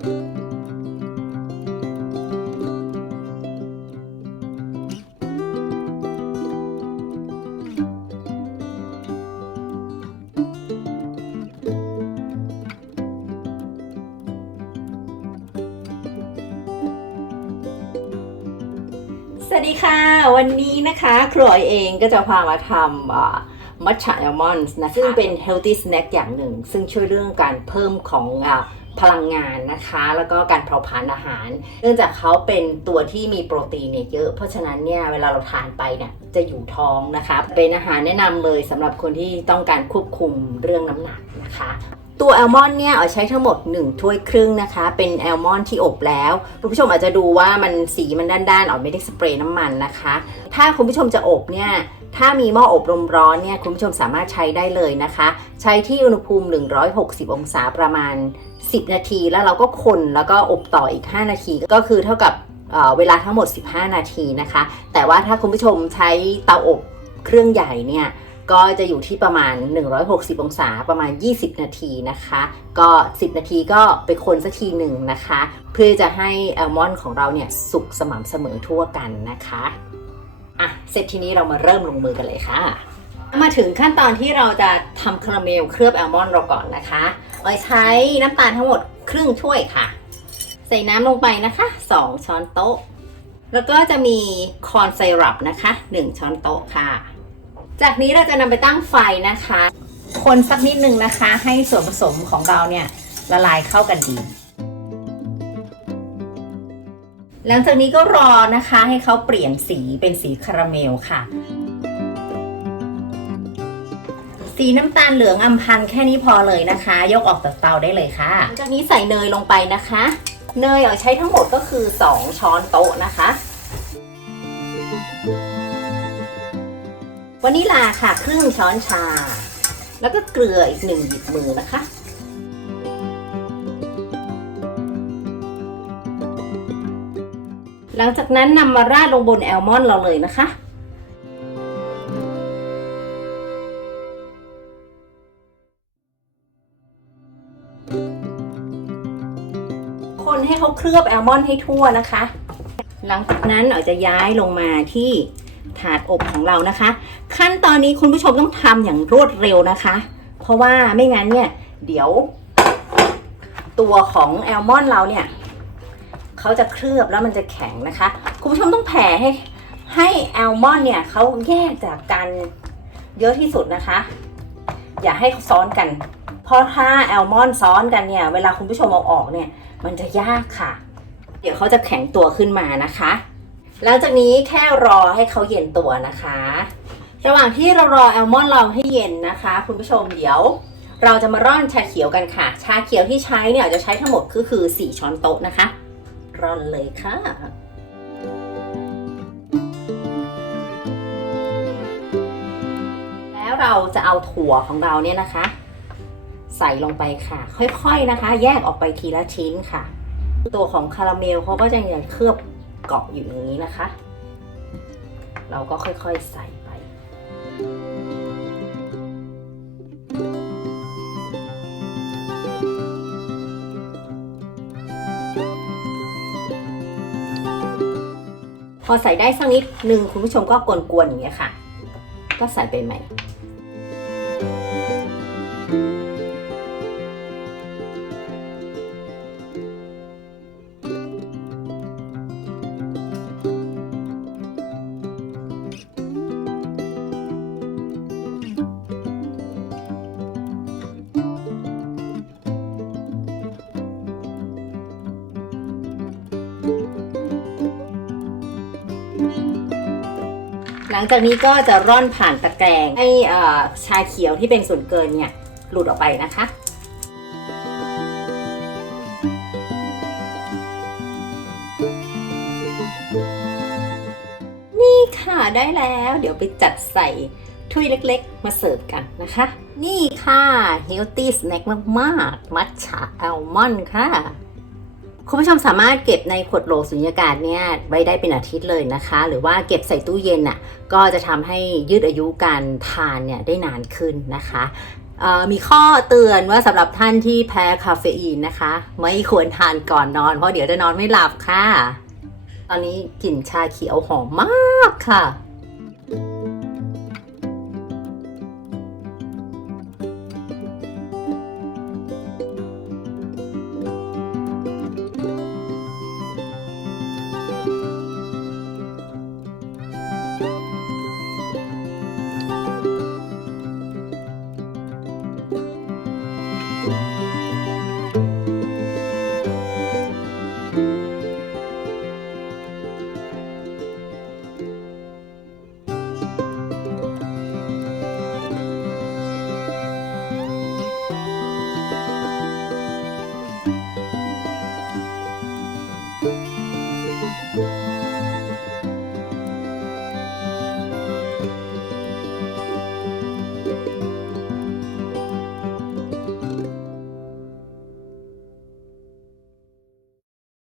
สวัสดีค่ะ วันนี้นะคะครัวเองก็จะพามาทำมัทฉะแอลมอนด์นะซึ่งเป็น healthy snack อย่างหนึ่ง ซึ่งช่วยเรื่องการเพิ่มของ พลังงานนะคะ แล้วก็การเผาผลาญอาหาร เนื่องจากเขาเป็นตัวที่มีโปรตีนเนี่ยเยอะ เพราะฉะนั้นเนี่ยเวลาเราทานไปเนี่ยจะอยู่ท้องนะคะ เป็นอาหารแนะนำเลยสำหรับคนที่ต้องการควบคุมเรื่องน้ำหนักนะคะ ตัวแอลมอนเนี่ยเอาใช้ทั้งหมด 1 ถ้วยครึ่งนะคะ เป็นแอลมอนที่อบแล้วคุณผู้ชมอาจจะดูว่ามันสีมันด้านๆออกไม่ได้สเปรย์น้ำมันนะคะ ถ้าคุณผู้ชมจะอบเนี่ยถ้ามีหม้ออบลมร้อนเนี่ยคุณผู้ชมสามารถใช้ได้เลยนะคะ ใช้ที่อุณหภูมิ 160 องศาประมาณ 10 นาที แล้วเราก็คนแล้วก็อบต่ออีก 5 นาที ก็คือเท่ากับเเวลาทั้งหมด 15 นาทีนะคะ แต่ว่าถ้าคุณผู้ชมใช้เตาอบเครื่องใหญ่เนี่ย ก็จะอยู่ที่ประมาณ 160 องศาประมาณ 20 นาทีนะคะ ก็ 10 นาทีก็ไปคนสักทีหนึ่งนะคะ เพื่อจะให้แอลมอนด์ของเราเนี่ยสุกสม่ำเสมอทั่วกันนะคะอะเสร็จทีนี้เรามาเริ่มลงมือกันเลยค่ะ มาถึงขั้นตอนที่เราจะทำคาราเมลเคลือบแอลมอนด์เราก่อนนะคะออยใช้น้ำตาลทั้งหมดครึ่งถ้วยค่ะ ใส่น้ำลงไปนะคะ 2 ช้อนโต๊ะ แล้วก็จะมีคอนไซรัปนะคะ 1 ช้อนโต๊ะค่ะ จากนี้เราจะนำไปตั้งไฟนะคะ คนสักนิดนึงนะคะ ให้ส่วนผสมของเราเนี่ยละลายเข้ากันดี หลังจากนี้ก็รอนะคะให้เขาเปลี่ยนสีเป็นสีคาราเมลค่ะ สีน้ำตาลเหลืองอำพันแค่นี้พอเลยนะคะ ยกออกจากเตาได้เลยค่ะจากนี้ใส่เนยลงไปนะคะ เนยเอาใช้ทั้งหมดก็คือ 2 ช้อนโต๊ะนะคะ วานิลาค่ะครึ่งช้อนชา แล้วก็เกลืออีกหนึ่งหยิบมือนะคะ หลังจากนั้นนำมาราดลงบนแอลมอนด์เราเลยนะคะคนให้เขาเคลือบแอลมอนด์ให้ทั่วนะคะ หลังจากนั้นเราจะย้ายลงมาที่ ถาดอบของเรานะคะ ขั้นตอนนี้คุณผู้ชมต้องทำอย่างรวดเร็วนะคะ เพราะว่าไม่งั้นเนี่ย เดี๋ยว ตัวของแอลมอนเราเนี่ยเขาจะเคลือบแล้วมันจะแข็งนะคะ คุณผู้ชมต้องแผ่ให้ให้แอลมอนเนี่ยเขาแยกจากกันเยอะที่สุดนะคะ อย่าให้ซ้อนกัน เพราะถ้าแอลมอนซ้อนกันเนี่ย เวลาคุณผู้ชมเอาออกเนี่ย มันจะยากค่ะ เดี๋ยวเขาจะแข็งตัวขึ้นมานะคะ หลังจากนี้แค่รอให้เขาเย็นตัวนะคะ ระหว่างที่เรารอแอลมอนด์เราให้เย็นนะคะ คุณผู้ชมเดี๋ยว เราจะมาร่อนชาเขียวกันค่ะ ชาเขียวที่ใช้เนี่ยจะใช้ทั้งหมดก็คือ 4 ช้อนโต๊ะนะคะ ร่อนเลยค่ะแล้วเราจะเอาถั่วของเราเนี่ยนะคะ ใส่ลงไปค่ะ ค่อยๆนะคะ แยกออกไปทีละชิ้นค่ะ ตัวของคาราเมลเขาก็จะยังเคลือบ เกาะอยู่อย่างนี้นะคะ เราก็ค่อยๆใส่ไป พอใส่ได้สักนิดหนึ่งคุณผู้ชมก็กวนๆอย่างเงี้ยค่ะ ก็ใส่ไปใหม่ หลังจากนี้ก็จะร่อนผ่านตะแกรงให้ชาเขียวที่เป็นส่วนเกินเนี่ยหลุดออกไปนะคะนี่ค่ะได้แล้ว เดี๋ยวไปจัดใส่ถ้วยเล็กๆ มาเสิร์ฟกันนะคะ นี่ค่ะ healthy snack มากๆ มัทฉะแอลมอนด์ค่ะ คุณผู้ชมสามารถเก็บในขวดโหลสุญญากาศเนี่ยไว้ได้เป็นอาทิตย์เลยนะคะ หรือว่าเก็บใส่ตู้เย็นอะก็จะทำให้ยืดอายุการทานเนี่ยได้นานขึ้นนะคะมีข้อเตือนว่าสำหรับท่านที่แพ้คาเฟอีนนะคะ ไม่ควรทานก่อนนอน เพราะเดี๋ยวจะนอนไม่หลับค่ะ ตอนนี้กลิ่นชาเขียวหอมมากค่ะ